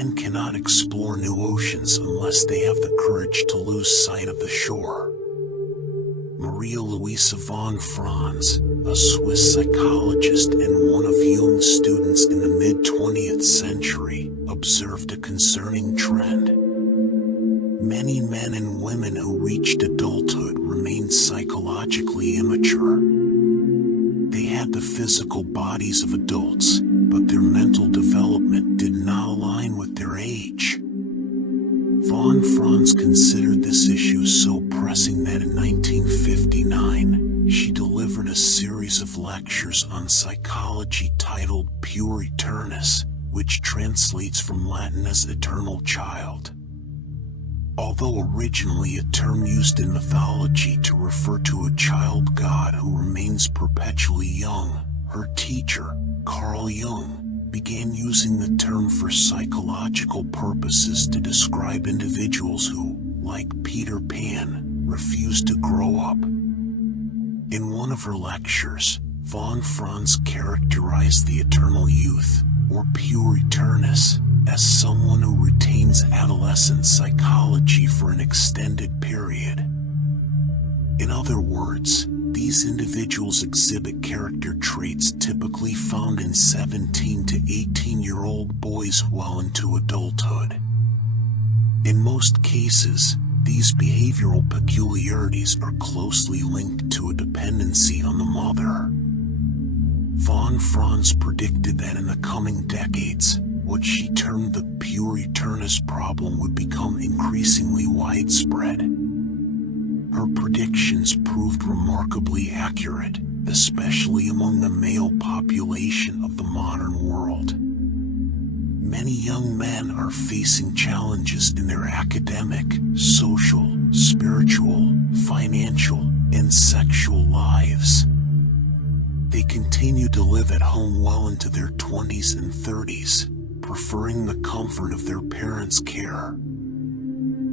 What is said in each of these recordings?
men cannot explore new oceans unless they have the courage to lose sight of the shore. Maria Louisa von Franz, a Swiss psychologist and one of Jung's students in the mid-20th century, observed a concerning trend. Many men and women who reached adulthood remained psychologically immature. They had the physical bodies of adults, but their mental development did not align with their age. Von Franz considered this issue so pressing that in 1959, she delivered a series of lectures on psychology titled Pure Eternus, which translates from Latin as eternal child. Although originally a term used in mythology to refer to a child god who remains perpetually young, her teacher, Carl Jung, began using the term for psychological purposes to describe individuals who, like Peter Pan, refuse to grow up. In one of her lectures, von Franz characterized the eternal youth, or pure eternus, as someone who retains adolescent psychology for an extended period. In other words, these individuals exhibit character traits typically found in 17 to 18-year-old boys well into adulthood. In most cases, these behavioral peculiarities are closely linked to a dependency on the mother. Von Franz predicted that in the coming decades, what she termed the pure eternus problem would become increasingly widespread. Her predictions proved remarkably accurate, especially among the male population of the modern world. Many young men are facing challenges in their academic, social, spiritual, financial, and sexual lives. They continue to live at home well into their 20s and 30s, preferring the comfort of their parents' care.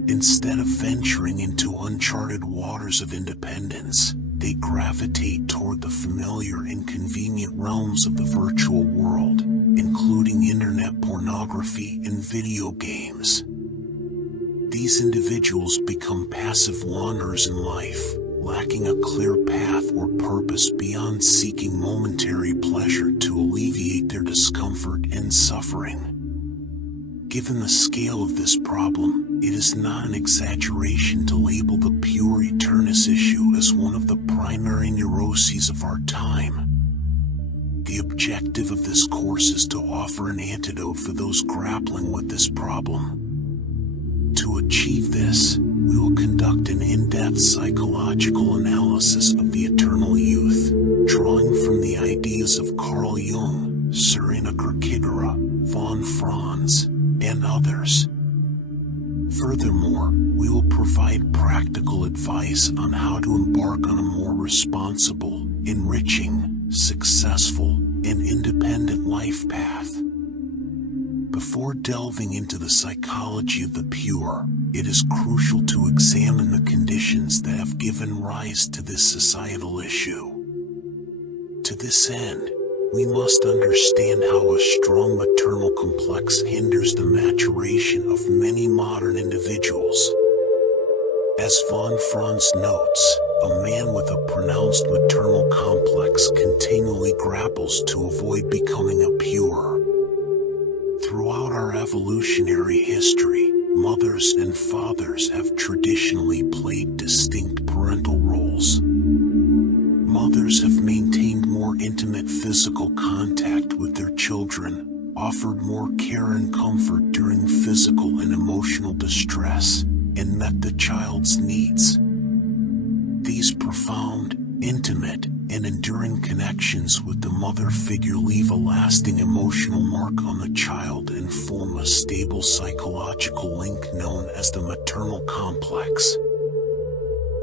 Instead of venturing into uncharted waters of independence, they gravitate toward the familiar and convenient realms of the virtual world, including internet pornography and video games. These individuals become passive wanderers in life, lacking a clear path or purpose beyond seeking momentary pleasure to alleviate their discomfort and suffering. Given the scale of this problem, it is not an exaggeration to label the pure eternus issue as one of the primary neuroses of our time. The objective of this course is to offer an antidote for those grappling with this problem. To achieve this, we will conduct an in-depth psychological analysis of the eternal youth, drawing from the ideas of Carl Jung, Søren Kierkegaard, von Franz, and others. Furthermore, we will provide practical advice on how to embark on a more responsible, enriching, successful, and independent life path. Before delving into the psychology of the pure, it is crucial to examine the conditions that have given rise to this societal issue. To this end, we must understand how a strong maternal complex hinders the maturation of many modern individuals. As von Franz notes, a man with a pronounced maternal complex continually grapples to avoid becoming a pure. Throughout our evolutionary history, mothers and fathers have traditionally played distinct parental roles. Mothers have maintained more intimate physical contact with their children, offered more care and comfort during physical and emotional distress, and met the child's needs. These profound, intimate, and enduring connections with the mother figure leave a lasting emotional mark on the child and form a stable psychological link known as the maternal complex.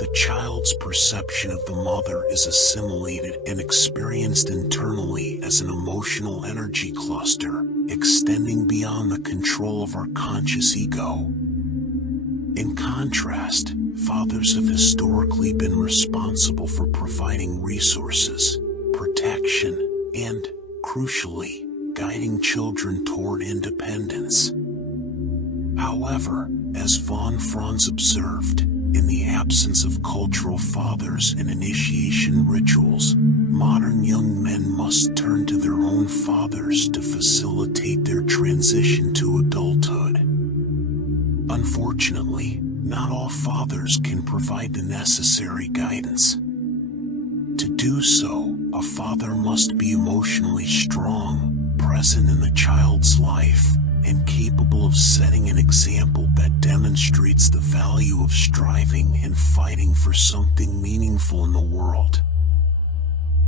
The child's perception of the mother is assimilated and experienced internally as an emotional energy cluster, extending beyond the control of our conscious ego. In contrast, fathers have historically been responsible for providing resources, protection, and, crucially, guiding children toward independence. However, as von Franz observed, in the absence of cultural fathers and initiation rituals, modern young men must turn to their own fathers to facilitate their transition to adulthood. Unfortunately, not all fathers can provide the necessary guidance. To do so, a father must be emotionally strong, present in the child's life, and capable of setting an example that demonstrates the value of striving and fighting for something meaningful in the world.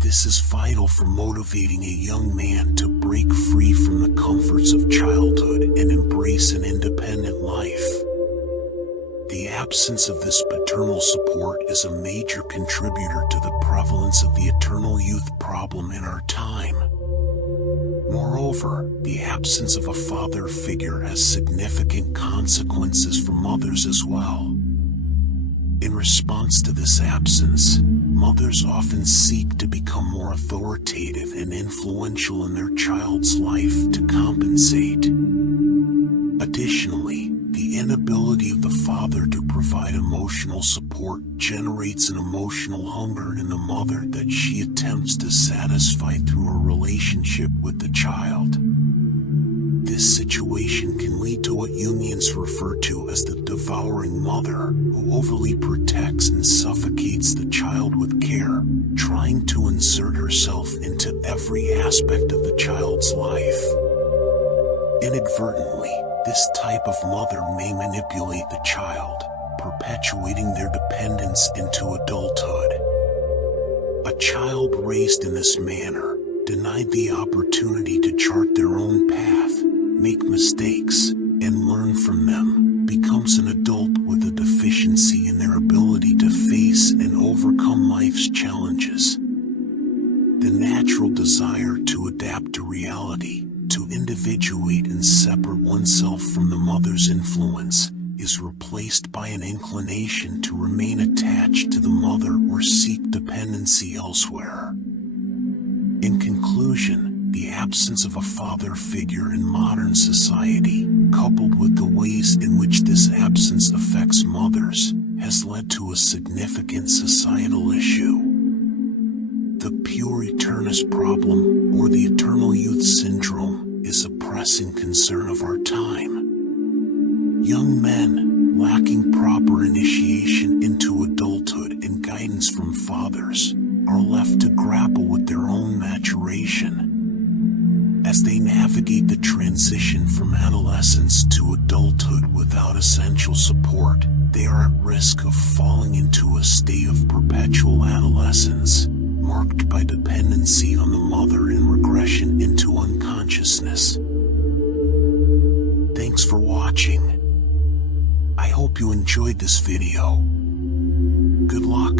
This is vital for motivating a young man to break free from the comforts of childhood and embrace an independent life. The absence of this paternal support is a major contributor to the prevalence of the eternal youth problem in our time. Moreover, the absence of a father figure has significant consequences for mothers as well. In response to this absence, mothers often seek to become more authoritative and influential in their child's life to compensate. Additionally, the inability of the father to provide emotional support generates an emotional hunger in the mother that she attempts to satisfy through a relationship with the child. This situation can lead to what Jungians refer to as the devouring mother, who overly protects and suffocates the child with care, trying to insert herself into every aspect of the child's life. Inadvertently, this type of mother may manipulate the child, perpetuating their dependence into adulthood. A child raised in this manner, denied the opportunity to chart their own path, make mistakes, and learn from them, becomes an adult with a deficiency in their ability to face and overcome life's challenges. The natural desire to adapt to reality, to individuate and separate oneself from the mother's influence, is replaced by an inclination to remain attached to the mother or seek dependency elsewhere. In conclusion, the absence of a father figure in modern society, coupled with the ways in which this absence affects mothers, has led to a significant societal issue. The puer aeternus problem, or the eternal youth syndrome, is a pressing concern of our time. Young men, lacking proper initiation into adulthood and guidance from fathers, are left to grapple with their own maturation. As they navigate the transition from adolescence to adulthood without essential support, they are at risk of falling into a state of perpetual adolescence, marked by dependency on the mother and regression into unconsciousness. Thanks for watching. I hope you enjoyed this video. Good luck.